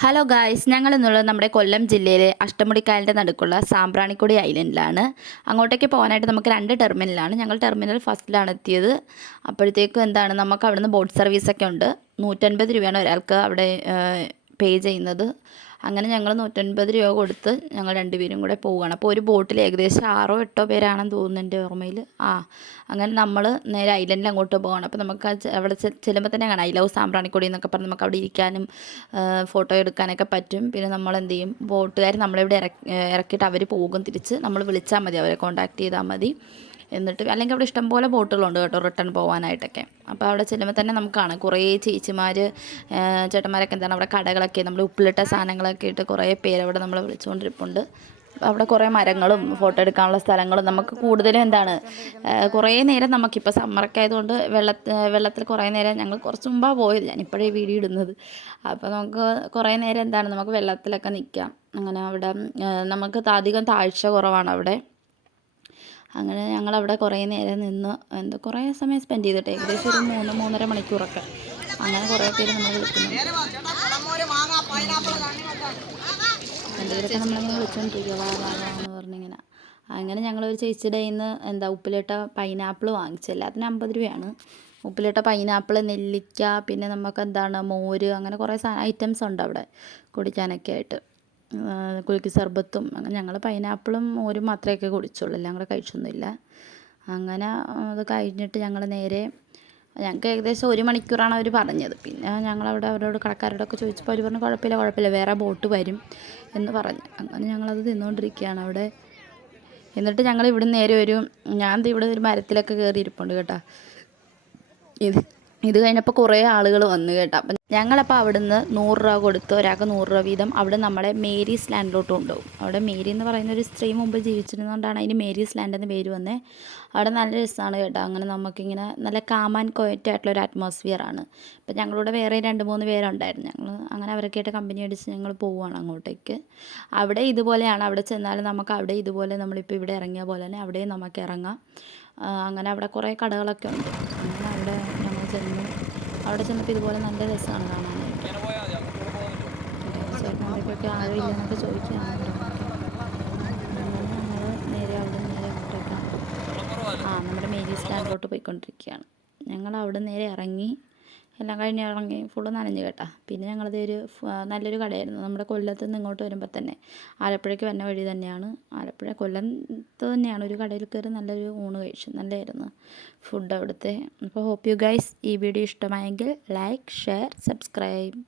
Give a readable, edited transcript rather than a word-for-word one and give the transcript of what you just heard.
Hello guys, ഞങ്ങൾ എന്നുള്ളത് നമ്മുടെ കൊല്ലം ജില്ലയിലെ അഷ്ടമുടിക്കായലിൻ്റെ നടുക്കുള്ള സാമ്പ്രാണിക്കൊടി ഐലൻഡിലാണ്. അങ്ങോട്ടേക്ക് പോകാനായിട്ട് നമുക്ക് 2 ടെർമിനലാണ്. ഞങ്ങൾ ടെർമിനൽ ഫസ്റ്റിലാണ് എത്തിയത്. അപ്പോഴത്തേക്കും നമുക്ക് അവിടുന്ന് ബോട്ട് സർവീസൊക്കെ ഉണ്ട്. 150 രൂപയാണ് ഒരാൾക്ക് അവിടെ പേ ചെയ്യുന്നത്. അങ്ങനെ ഞങ്ങൾ 150 രൂപ കൊടുത്ത് ഞങ്ങൾ 2 പേരും കൂടെ പോവുകയാണ്. അപ്പോൾ ഒരു ബോട്ടിൽ ഏകദേശം 6 8 പേരാണെന്ന് തോന്നുന്നു എൻ്റെ ഓർമ്മയിൽ. അങ്ങനെ നമ്മൾ നേരെ ഐലൻഡിൽ അങ്ങോട്ട് പോവുകയാണ്. അപ്പോൾ നമുക്ക് അവിടെ ചെല്ലുമ്പോൾ തന്നെ കാണാം ഐ ലവ് സാമ്പ്രാണിക്കൊടി എന്നൊക്കെ പറഞ്ഞ് നമുക്ക് അവിടെ ഇരിക്കാനും ഫോട്ടോ എടുക്കാനൊക്കെ പറ്റും. പിന്നെ നമ്മൾ എന്ത് ചെയ്യും, ബോട്ടുകാർ നമ്മളിവിടെ ഇറക്കിയിട്ട് അവർ പോകും തിരിച്ച്. നമ്മൾ വിളിച്ചാൽ മതി, അവരെ കോൺടാക്ട് ചെയ്താൽ മതി. എന്നിട്ട് അല്ലെങ്കിൽ അവിടെ ഇഷ്ടംപോലെ ബോട്ടുകളുണ്ട് കേട്ടോ റിട്ടേൺ പോകാനായിട്ടൊക്കെ. അപ്പോൾ അവിടെ ചെല്ലുമ്പോൾ തന്നെ നമുക്ക് കാണാം കുറേ ചേച്ചിമാർ ചേട്ടന്മാരൊക്കെ അവിടെ കടകളൊക്കെ നമ്മൾ ഉപ്പിലിട്ട സാധനങ്ങളൊക്കെ ഇട്ട് കുറേ പേര് അവിടെ നമ്മളെ വിളിച്ചുകൊണ്ടിരിപ്പുണ്ട്. അവിടെ കുറേ മരങ്ങളും ഫോട്ടോ എടുക്കാനുള്ള സ്ഥലങ്ങളും നമുക്ക് കൂടുതലും കുറേ നേരം നമുക്കിപ്പോൾ സമ്മറൊക്കെ ആയതുകൊണ്ട് വെള്ളത്തിൽ കുറേ നേരം ഞങ്ങൾ കുറച്ച് മുമ്പാണ് പോയത്, ഞാനിപ്പോഴേ വീഡിയോ ഇടുന്നത്. അപ്പോൾ നമുക്ക് കുറേ നേരം നമുക്ക് വെള്ളത്തിലൊക്കെ നിൽക്കാം. അങ്ങനെ അവിടെ നമുക്ക് അധികം താഴ്ച കുറവാണ് അവിടെ. അങ്ങനെ ഞങ്ങളവിടെ കുറേ നേരം നിന്ന് കുറേ സമയം സ്പെൻഡ് ചെയ്തിട്ട് ഏകദേശം ഒരു 3-3.5 മണിക്കൂറൊക്കെ. അങ്ങനെ കുറേ പേര് നമ്മൾ വിളിക്കുന്നുണ്ട്. രണ്ടുപേരൊക്കെ നമ്മളിങ്ങനെ വിളിച്ചുകൊണ്ടിരിക്കുക എന്ന് പറഞ്ഞിങ്ങനെ. അങ്ങനെ ഞങ്ങളൊരു ചേച്ചിയുടെ കയ്യിൽ നിന്ന് ഉപ്പിലിട്ട പൈനാപ്പിൾ വാങ്ങിച്ചു. എല്ലാത്തിനും 50 രൂപയാണ്. ഉപ്പിലിട്ട പൈനാപ്പിൾ, നെല്ലിക്ക, പിന്നെ നമുക്ക് മോര്, അങ്ങനെ കുറേ ഐറ്റംസ് ഉണ്ട് അവിടെ കുടിക്കാനൊക്കെ ആയിട്ട്. കുലുക്കി സർബത്തും. അങ്ങനെ ഞങ്ങൾ പൈനാപ്പിളും മോരും മാത്രമേ കുടിച്ചുള്ളൂ, എല്ലാം കൂടെ കഴിച്ചൊന്നുമില്ല. അങ്ങനെ അത് കഴിഞ്ഞിട്ട് ഞങ്ങൾക്ക് ഏകദേശം 1 മണിക്കൂറാണ് അവർ പറഞ്ഞത്. പിന്നെ ഞങ്ങളവിടെ കടക്കാരോടൊക്കെ ചോദിച്ചപ്പോൾ അവർ പറഞ്ഞു കുഴപ്പമില്ല, വേറെ ബോട്ട് വരും എന്ന് പറഞ്ഞു. അങ്ങനെ ഞങ്ങളത് തിന്നുകൊണ്ടിരിക്കുകയാണ് അവിടെ. എന്നിട്ട് ഞങ്ങൾ ഇവിടെ നേരെ ഞാൻ ഇവിടെ ഒരു മരത്തിലൊക്കെ കയറി ഇരിപ്പുണ്ട് കേട്ടോ. ഇത് കഴിഞ്ഞപ്പോൾ കുറേ ആളുകൾ വന്നു കേട്ടോ. അപ്പം ഞങ്ങളപ്പോൾ അവിടുന്ന് 100 രൂപ കൊടുത്ത് ഒരാൾക്ക് 100 രൂപ വീതം അവിടെ നമ്മളെ മേരീസ് ലാൻഡിലോട്ട് കൊണ്ടുപോകും. അവിടെ മേരി എന്ന് പറയുന്ന ഒരു സ്ത്രീ മുമ്പ് ജീവിച്ചിരുന്നതുകൊണ്ടാണ് അതിന് മേരീസ് ലാൻഡ് എന്ന് പേര് വന്നത്. അവിടെ നല്ല രസമാണ് കേട്ടോ. അങ്ങനെ നമുക്കിങ്ങനെ നല്ല കാം ആൻഡ് ക്വയറ്റ് ആയിട്ടുള്ളൊരു അറ്റ്മോസ്ഫിയറാണ്. അപ്പം ഞങ്ങളുടെ വേറെ 2-3 പേരുണ്ടായിരുന്നു. ഞങ്ങൾ അങ്ങനെ അവരൊക്കെ ആയിട്ട് കമ്പനി അടിച്ച് ഞങ്ങൾ പോവുകയാണ് അങ്ങോട്ടേക്ക്. അവിടെ ഇതുപോലെയാണ്, അവിടെ ചെന്നാലും നമുക്ക് അവിടെ ഇതുപോലെ നമ്മളിപ്പോൾ ഇവിടെ ഇറങ്ങിയ പോലെ തന്നെ അവിടെയും നമുക്ക് ഇറങ്ങാം. അങ്ങനെ അവിടെ കുറേ കടകളൊക്കെ ഉണ്ട്. അങ്ങനെ അവിടെ ചെന്നപ്പോൾ ഇതുപോലെ നല്ല രസമാണ് കാണാനായിട്ട്. ചേട്ടനൊക്കെ ആരും ഇല്ലെന്നൊക്കെ ചോദിക്കുകയാണ്. അങ്ങനെ ഞങ്ങൾ നേരെ അങ്ങോട്ടേക്കാണ് നമ്മുടെ മേരീസ് ലാൻഡിലോട്ട് പോയിക്കൊണ്ടിരിക്കുകയാണ്. ഞങ്ങൾ അവിടെ നേരെ ഇറങ്ങി, എല്ലാം കഴിഞ്ഞ് ഇറങ്ങി ഫുള്ള് നനഞ്ഞു കേട്ടോ. പിന്നെ ഞങ്ങളതൊരു നല്ലൊരു കടയായിരുന്നു. നമ്മുടെ കൊല്ലത്ത് നിന്ന് ഇങ്ങോട്ട് വരുമ്പോൾ തന്നെ ആലപ്പുഴയ്ക്ക് വന്ന വഴി തന്നെയാണ്. കൊല്ലത്ത് തന്നെയാണ് ഒരു കടയിൽ കയറി നല്ലൊരു ഊണ് കഴിച്ചു. നല്ലതായിരുന്നു ഫുഡ് അവിടുത്തെ. അപ്പോൾ ഹോപ്പ് യു ഗൈസ് ഈ വീഡിയോ ഇഷ്ടമായെങ്കിൽ ലൈക്ക്, ഷെയർ, സബ്സ്ക്രൈബ്.